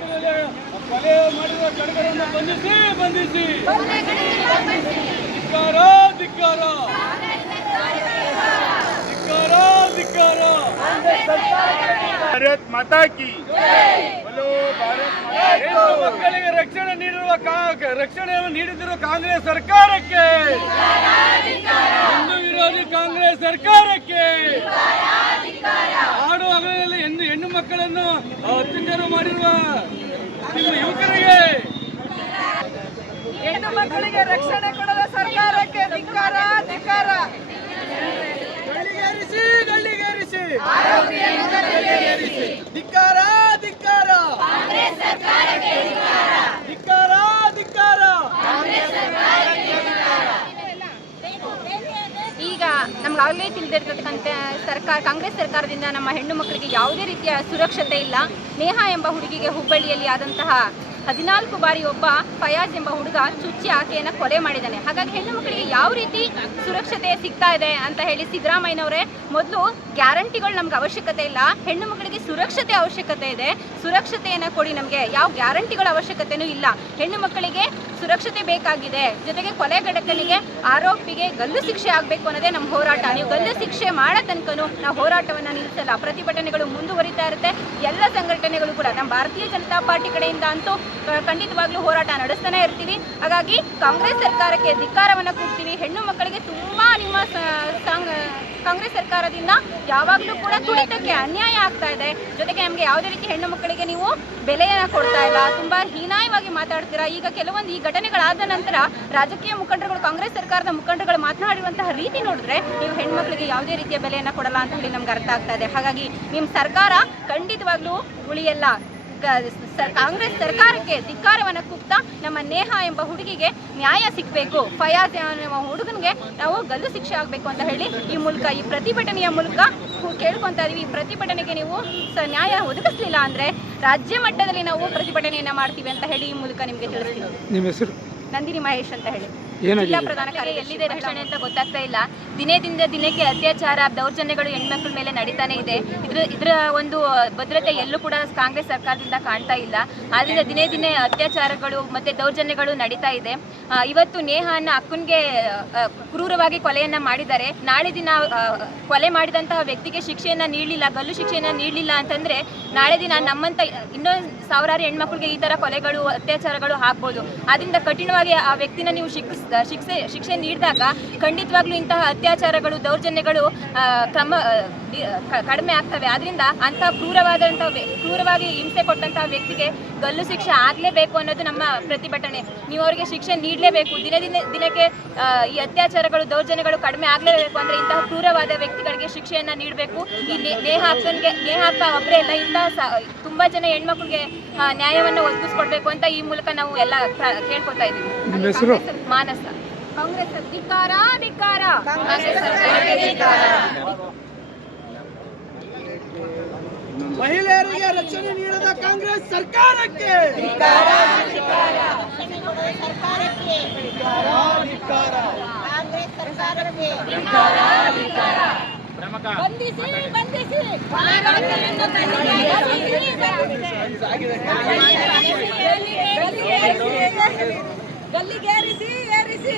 ಕೊಲೆ ಮಾಡಿರುವ ಕಡಗರನ್ನು ಬಂಧಿಸಿ ಬಂಧಿಸಿ ಧಿಕ್ಕಾರ ಧಿಕ್ಕಾರ ಧಿಕ್ಕಾರ ಧಿಕ್ಕಾರ ಭಾರತ್ ಮಾತಾ ಕಿ ಮಕ್ಕಳಿಗೆ ರಕ್ಷಣೆ ನೀಡಿರುವ ರಕ್ಷಣೆಯನ್ನು ನೀಡಿದಿರುವ ಕಾಂಗ್ರೆಸ್ ಸರ್ಕಾರಕ್ಕೆ. ಹಿಂದೂ ವಿರೋಧಿ ಕಾಂಗ್ರೆಸ್ ಸರ್ಕಾರಕ್ಕೆ. ಮಕ್ಕಳನ್ನು ಅತ್ಯಾಚಾರ ಮಾಡಿರುವ ನಿಮ್ಮ ಯುವಕರಿಗೆ ಹೆಣ್ಣು ಮಕ್ಕಳಿಗೆ ರಕ್ಷಣೆ ಕೊಡದ ಸರ್ಕಾರಕ್ಕೆ ಧಿಕ್ಕಾರ ಧಿಕ್ಕಾರ. ಗಲ್ಲಿಗೇರಿಸಿ ಗಲ್ಲಿಗೇರಿಸಿ ಧಿಕ್ಕಾರ ಧಿಕ್ಕಾರ ಧಿಕ್ಕಾರ ಧಿಕ್ಕಾರ ಈಗ ಆಗಲೇ ತಿಳಿದಿರ್ತಕ್ಕಂಥ ಸರ್ಕಾರ, ಕಾಂಗ್ರೆಸ್ ಸರ್ಕಾರದಿಂದ ನಮ್ಮ ಹೆಣ್ಣು ಮಕ್ಕಳಿಗೆ ಯಾವುದೇ ರೀತಿಯ ಸುರಕ್ಷತೆ ಇಲ್ಲ. ನೇಹಾ ಎಂಬ ಹುಡುಗಿಗೆ ಹುಬ್ಬಳ್ಳಿಯಲ್ಲಿ ಆದಂತಹ ಹದಿನಾಲ್ಕು ಬಾರಿ ಒಬ್ಬ ಫಯಾಜ್ ಎಂಬ ಹುಡುಗ ಚುಚ್ಚಿ ಆಕೆಯನ್ನು ಕೊಲೆ ಮಾಡಿದ್ದಾನೆ. ಹಾಗಾಗಿ ಹೆಣ್ಣು ಮಕ್ಕಳಿಗೆ ಯಾವ ರೀತಿ ಸುರಕ್ಷತೆ ಸಿಗ್ತಾ ಇದೆ ಅಂತ ಹೇಳಿ ಸಿದ್ದರಾಮಯ್ಯನವರೇ, ಮೊದಲು ಗ್ಯಾರಂಟಿಗಳು ನಮ್ಗೆ ಅವಶ್ಯಕತೆ ಇಲ್ಲ. ಹೆಣ್ಣು ಮಕ್ಕಳಿಗೆ ಸುರಕ್ಷತೆ ಅವಶ್ಯಕತೆ ಇದೆ. ಸುರಕ್ಷತೆಯನ್ನು ಕೊಡಿ ನಮಗೆ. ಯಾವ ಗ್ಯಾರಂಟಿಗಳ ಅವಶ್ಯಕತೆನೂ ಇಲ್ಲ. ಹೆಣ್ಣು ಮಕ್ಕಳಿಗೆ ಸುರಕ್ಷತೆ ಬೇಕಾಗಿದೆ. ಜೊತೆಗೆ ಕೊಲೆಗಡಕನಿಗೆ ಆರೋಪಿಗೆ ಗಲ್ಲು ಶಿಕ್ಷೆ ಆಗಬೇಕು ಅನ್ನೋದೇ ನಮ್ಮ ಹೋರಾಟ. ನೀವು ಗಲ್ಲು ಶಿಕ್ಷೆ ಮಾಡೋ ತನಕನು ನಾವು ಹೋರಾಟವನ್ನು ನಿಲ್ಲಿಸಲ್ಲ. ಪ್ರತಿಭಟನೆಗಳು ಮುಂದುವರಿತಾ ಇರುತ್ತೆ. ಎಲ್ಲ ಸಂಘಟನೆಗಳು ಕೂಡ. ನಮ್ಮ ಭಾರತೀಯ ಜನತಾ ಪಾರ್ಟಿ ಕಡೆಯಿಂದ ಅಂತೂ ಖಂಡಿತವಾಗ್ಲೂ ಹೋರಾಟ ನಡೆಸ್ತಾನೆ ಇರ್ತೀವಿ. ಹಾಗಾಗಿ ಕಾಂಗ್ರೆಸ್ ಸರ್ಕಾರಕ್ಕೆ ಧಿಕ್ಕಾರವನ್ನು ಕೊಡ್ತೀವಿ. ಹೆಣ್ಣು ಮಕ್ಕಳಿಗೆ ತುಂಬಾ ನಿಮ್ಮ ಕಾಂಗ್ರೆಸ್ ಸರ್ಕಾರದಿಂದ ಯಾವಾಗಲೂ ಕೂಡ ತುಳಿತಕ್ಕೆ ಅನ್ಯಾಯ ಆಗ್ತಾ ಇದೆ. ಜೊತೆಗೆ ನಮಗೆ ಯಾವುದೇ ರೀತಿ ಹೆಣ್ಣು ಮಕ್ಕಳಿಗೆ ನೀವು ಬೆಲೆಯನ್ನು ಕೊಡ್ತಾ ಇಲ್ಲ, ತುಂಬಾ ಹೀನಾಯವಾಗಿ ಮಾತಾಡ್ತೀರಾ. ಈಗ ಕೆಲವೊಂದು ಈ ಘಟನೆಗಳಾದ ನಂತರ ರಾಜಕೀಯ ಮುಖಂಡರುಗಳು, ಕಾಂಗ್ರೆಸ್ ಸರ್ಕಾರದ ಮುಖಂಡರುಗಳು ಮಾತನಾಡಿರುವಂತಹ ರೀತಿ ನೋಡಿದ್ರೆ ನೀವು ಹೆಣ್ಮಕ್ಳಿಗೆ ಯಾವುದೇ ರೀತಿಯ ಬೆಲೆಯನ್ನು ಕೊಡಲ್ಲ ಅಂತ ಹೇಳಿ ನಮ್ಗೆ ಅರ್ಥ ಆಗ್ತಾ ಇದೆ. ಹಾಗಾಗಿ ನಿಮ್ಮ ಸರ್ಕಾರ ಖಂಡಿತವಾಗ್ಲೂ ಉಳಿಯಲ್ಲ. ಕಾಂಗ್ರೆಸ್ ಸರ್ಕಾರಕ್ಕೆ ಧಿಕ್ಕಾರವನ್ನು ಕೂಗ್ತಾ ನಮ್ಮ ನೇಹ ಎಂಬ ಹುಡುಗಿಗೆ ನ್ಯಾಯ ಸಿಗಬೇಕು. ಫಯಾಜ್ ಎಂಬ ಹುಡುಗನಿಗೆ ನಾವು ಗಲ್ಲು ಶಿಕ್ಷೆ ಆಗಬೇಕು ಅಂತ ಹೇಳಿ ಈ ಮೂಲಕ ಈ ಪ್ರತಿಭಟನೆಯ ಮೂಲಕ ಕೇಳ್ಕೊತಾ ಇದೀವಿ. ಈ ಪ್ರತಿಭಟನೆಗೆ ನೀವು ಸ ನ್ಯಾಯ ಒದಗಿಸ್ಲಿಲ್ಲ ಅಂದ್ರೆ ರಾಜ್ಯ ಮಟ್ಟದಲ್ಲಿ ನಾವು ಪ್ರತಿಭಟನೆಯನ್ನ ಮಾಡ್ತೀವಿ ಅಂತ ಹೇಳಿ ಈ ಮೂಲಕ ನಿಮಗೆ ತಿಳಿಸ್ತೀವಿ ನಿಮ್ಮ ಹೆಸರು? ನಂದಿನಿ ಮಹೇಶ್ ಅಂತ ಹೇಳಿ? ಜಿಲ್ಲಾ ಪ್ರಧಾನ ಎಲ್ಲಿದೆ ರಕ್ಷಣೆ ಅಂತ ಗೊತ್ತಾಗ್ತಾ ಇಲ್ಲ. ದಿನದಿಂದ ದಿನಕ್ಕೆ ಅತ್ಯಾಚಾರ ದೌರ್ಜನ್ಯಗಳು ಹೆಣ್ಮಕ್ಳ ಮೇಲೆ ನಡೀತಾನೆ ಇದೆ. ಇದ್ರ ಇದರ ಒಂದು ಭದ್ರತೆ ಎಲ್ಲೂ ಕೂಡ ಕಾಂಗ್ರೆಸ್ ಸರ್ಕಾರದಿಂದ ಕಾಣ್ತಾ ಇಲ್ಲ. ಆದ್ರಿಂದ ದಿನೇ ದಿನೇ ಅತ್ಯಾಚಾರಗಳು ಮತ್ತೆ ದೌರ್ಜನ್ಯಗಳು ನಡೀತಾ ಇದೆ. ಇವತ್ತು ನೇಹಾನ ಅಕ್ಕನ್ಗೆ ಕ್ರೂರವಾಗಿ ಕೊಲೆಯನ್ನ ಮಾಡಿದ್ದಾರೆ. ನಾಳೆ ದಿನ ಕೊಲೆ ಮಾಡಿದಂತಹ ವ್ಯಕ್ತಿಗೆ ಶಿಕ್ಷೆಯನ್ನ ನೀಡಲಿಲ್ಲ ಗಲ್ಲು ಶಿಕ್ಷೆಯನ್ನ ನೀಡಲಿಲ್ಲ ಅಂತಂದ್ರೆ ನಾಳೆ ದಿನ ನಮ್ಮಂತ ಇನ್ನೊಂದು ಸಾವಿರಾರು ಹೆಣ್ಮಕ್ಳಿಗೆ ಈ ತರ ಕೊಲೆಗಳು ಅತ್ಯಾಚಾರಗಳು ಆಗ್ಬೋದು. ಆದ್ರಿಂದ ಕಠಿಣವಾಗಿ ಆ ವ್ಯಕ್ತಿನ ನೀವು ಶಿಕ್ಷ ಶಿಕ್ಷೆ ಶಿಕ್ಷೆ ನೀಡಿದಾಗ ಖಂಡಿತವಾಗ್ಲೂ ಇಂತಹ ಅತ್ಯಾಚಾರಗಳು ದೌರ್ಜನ್ಯಗಳು ಕ್ರಮ ಕಡಿಮೆ ಆಗ್ತವೆ. ಆದ್ರಿಂದ ಅಂತ ಕ್ರೂರವಾದಂತಹ ವ್ಯ- ಕ್ರೂರವಾಗಿ ಹಿಂಸೆ ಕೊಟ್ಟಂತಹ ವ್ಯಕ್ತಿಗೆ ಗಲ್ಲು ಶಿಕ್ಷೆ ಆಗ್ಲೇಬೇಕು ಅನ್ನೋದು ನಮ್ಮ ಪ್ರತಿಭಟನೆ. ನೀವು ಅವರಿಗೆ ಶಿಕ್ಷೆ ನೀಡಲೇಬೇಕು. ದಿನ ದಿನ ದಿನಕ್ಕೆ ಈ ಅತ್ಯಾಚಾರಗಳು ದೌರ್ಜನ್ಯಗಳು ಕಡಿಮೆ ಆಗಲೇಬೇಕು ಅಂದ್ರೆ ಇಂತಹ ಕ್ರೂರವಾದ ವ್ಯಕ್ತಿಗಳಿಗೆ ಶಿಕ್ಷೆಯನ್ನ ನೀಡಬೇಕು. ಈ ನೇಹ ಅಕ್ಕನ್ಗೆ ನೇಹ ಅಕ್ಕ ಒಬ್ಬರೇ ಇಲ್ಲ ಇಂತಹ ಸ- ತುಂಬಾ ಜನ ಹೆಣ್ಮಕ್ಳಿಗೆ ನ್ಯಾಯವನ್ನು ಒದಗಿಸ್ಕೊಡ್ಬೇಕು ಅಂತ ಈ ಮೂಲಕ ನಾವು ಎಲ್ಲ ಕೇಳ್ಕೊತಾ ಇದ್ದೀವಿ? ಮಾನಸ. ಕಾಂಗ್ರೆಸ್ ಧಿಕ್ಕಾರ ಧಿಕ್ಕಾರ ಮಹಿಳೆಯರಿಗೆ ರಕ್ಷಣೆ ನೀಡದ ಕಾಂಗ್ರೆಸ್ ಸರ್ಕಾರಕ್ಕೆ. ಬಂಧಿಸಿ ಬಂಧಿಸಿ. ಗಲ್ಲಿಗೇರಿಸಿ ಏರಿಸಿ